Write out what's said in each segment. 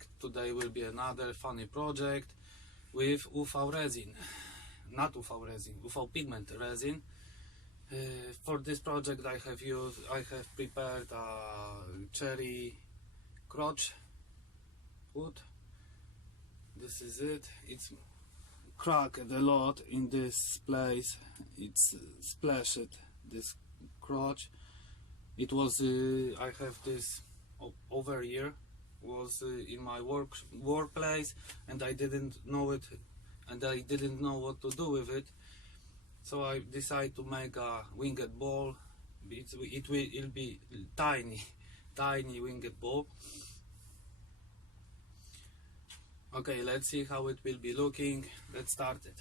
project. Today will be another funny project with UV resin, not UV resin, UV pigment resin. For this project I have prepared a cherry crotch wood. This is it. It's cracked a lot in this place. It's splashed, this crotch. It was I have this over here, was in my workplace, and I didn't know it, and I didn't know what to do with it. So I decided to make a winged ball. It'll be tiny winged ball. Okay, let's see how it will be looking. Let's start it.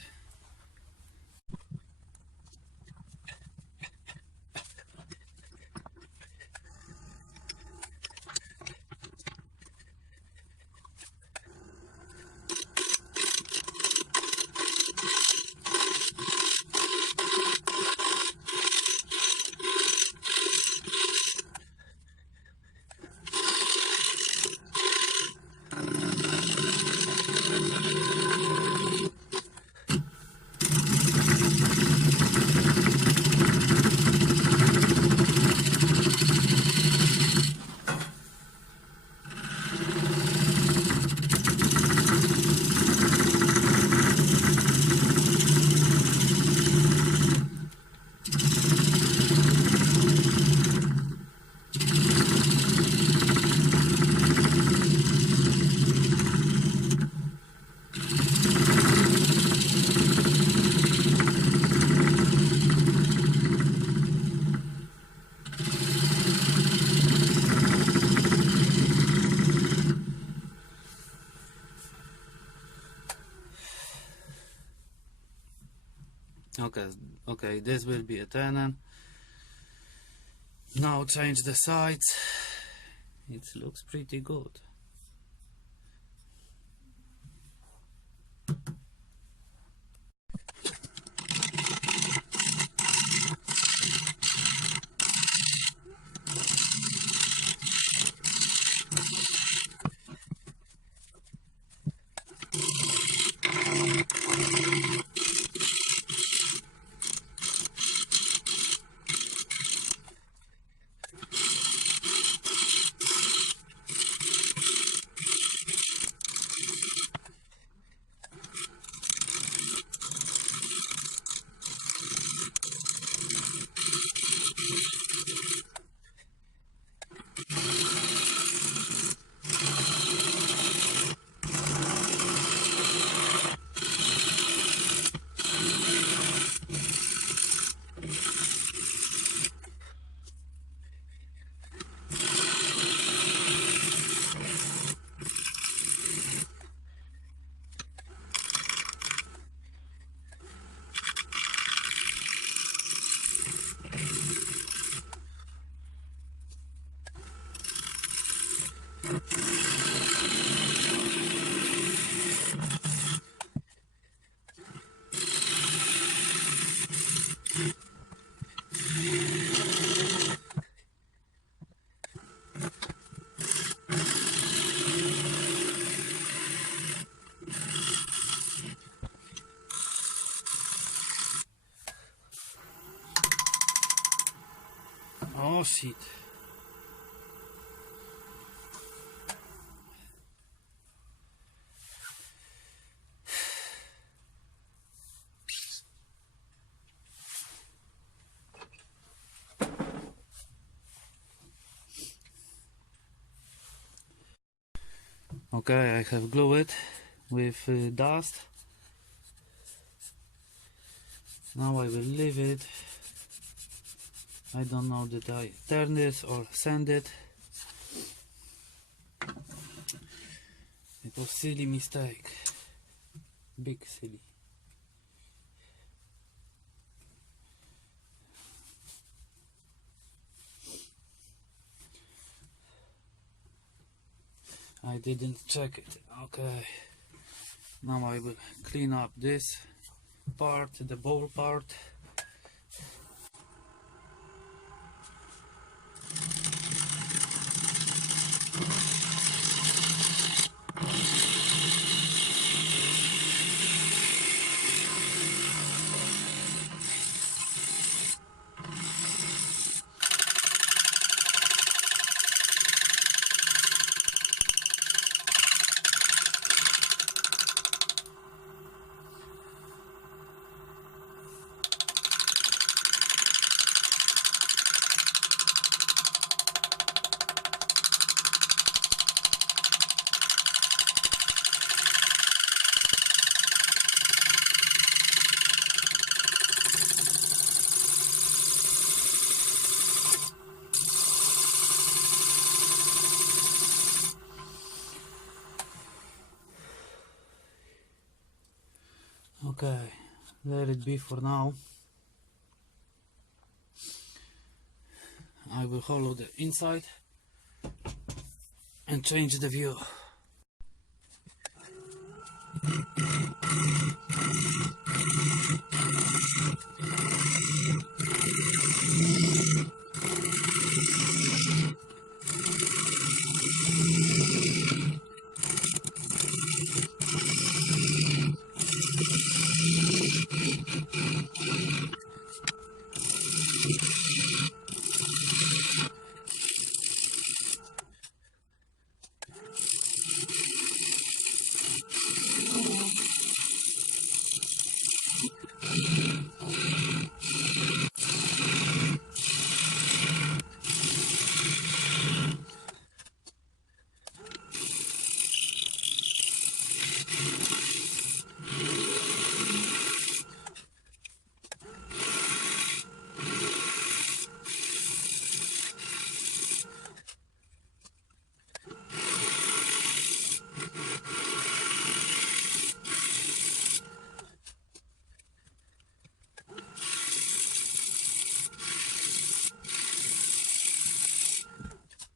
Okay, this will be a tenon. Now change the sides. It looks pretty good. Oh shit. Okay, I have glued it with dust. Now I will leave it. I don't know that I turn this or sand it. It was silly mistake. Big silly. I didn't check it. Okay. Now I will clean up this part, the bowl part. Okay, let it be for now. I will hollow the inside and change the view.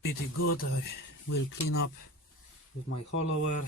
Pretty good. I will clean up with my hollower.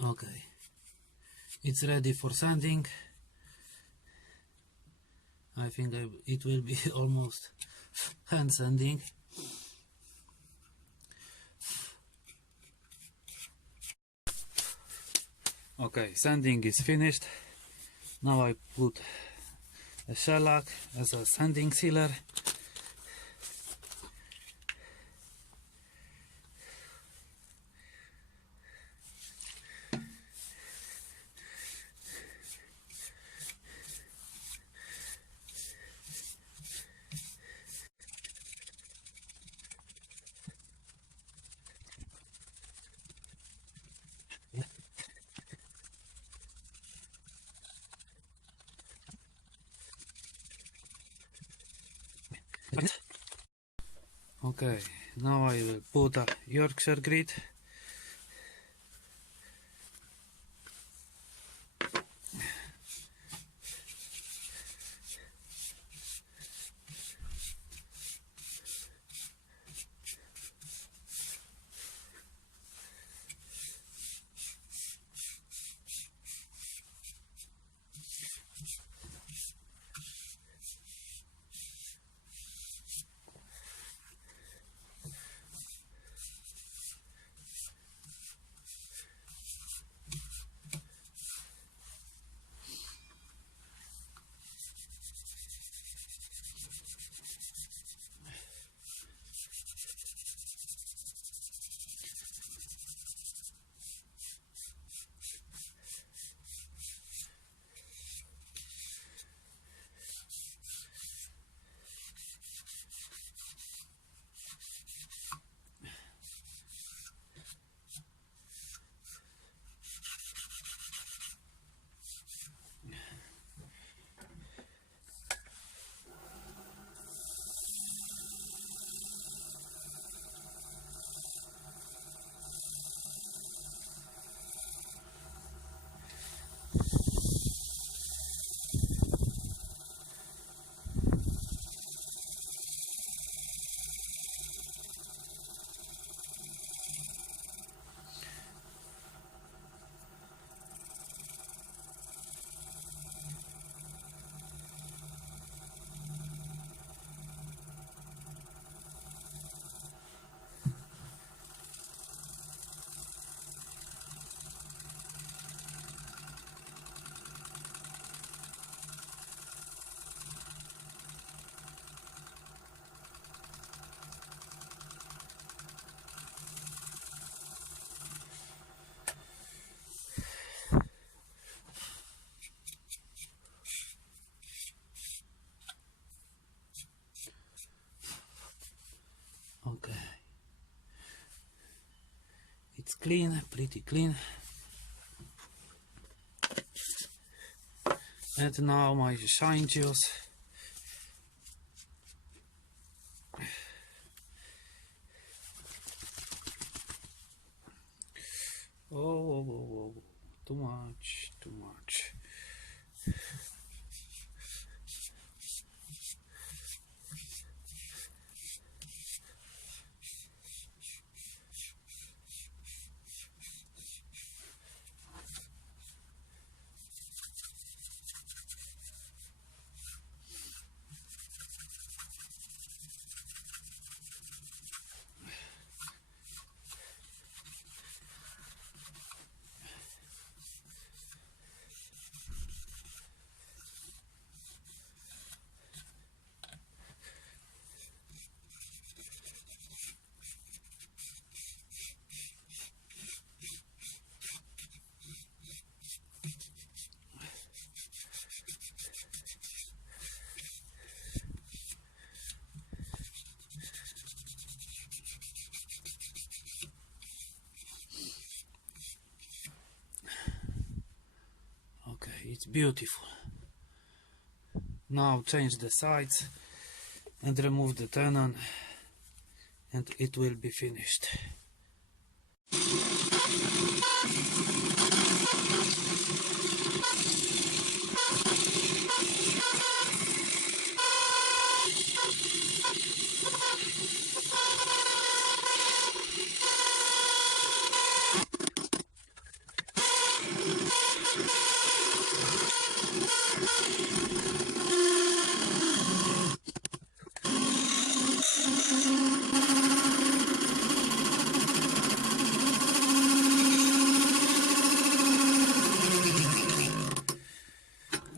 Okay, it's ready for sanding. I think it will be almost hand sanding. Okay, sanding is finished. Now I put a shellac as a sanding sealer. Okay, now I will put a Yorkshire grit. clean, pretty clean. And now my shine juice. Oh, too much, too much. Okay, it's beautiful. Now change the sides and remove the tenon, and it will be finished.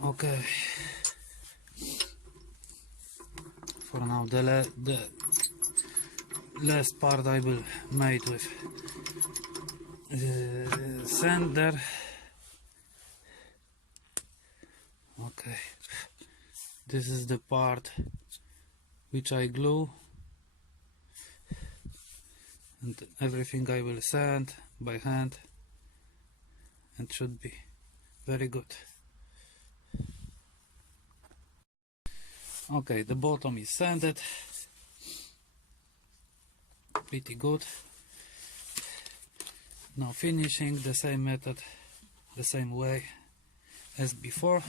Okay, for now the last part I will make with sander. Okay, this is the part which I glue, and everything I will sand by hand, and should be very good. Okay, the bottom is sanded, pretty good. Now finishing the same method, the same way as before.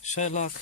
Shellac.